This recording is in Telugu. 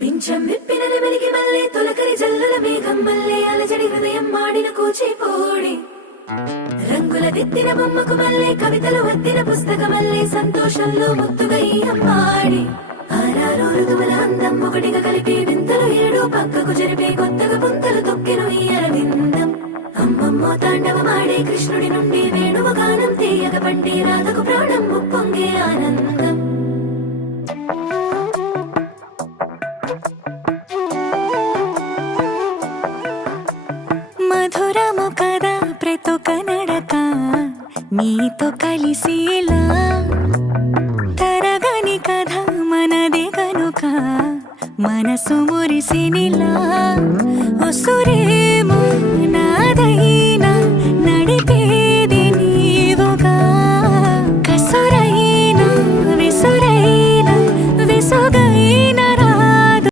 పింఛం విప్పిన నెమలికి మల్లె తొలకరి జల్లుల మేఘం మల్లె అలజడి హృదయం మాడిన కూచిపోడి రంగుల దిద్దిన బొమ్మకు మల్లె కవితలు వద్దిన పుస్తకమల్లె సంతోషంలో ముద్దుగా ఈ అమ్మాడి ఆరారు ఋతువుల అందం ఒకటిగా కలిపి వింతలు ఏడు పక్కకు జరిపే కొత్తగా పుంతలు తొక్కెను ఈ అరవిందం అమ్మమ్మో తాండవమాడే కృష్ణుడి నుండి వేణువు గానం తీయగ పండి రాధకు ప్రాణం ఉప్పొంగే ఆనందం మధురము కదా ప్రతొక నడక నీతో కలిసేలా తరగని కథ మనదే కనుక మనసు మురిసినిలా ఒసురేమో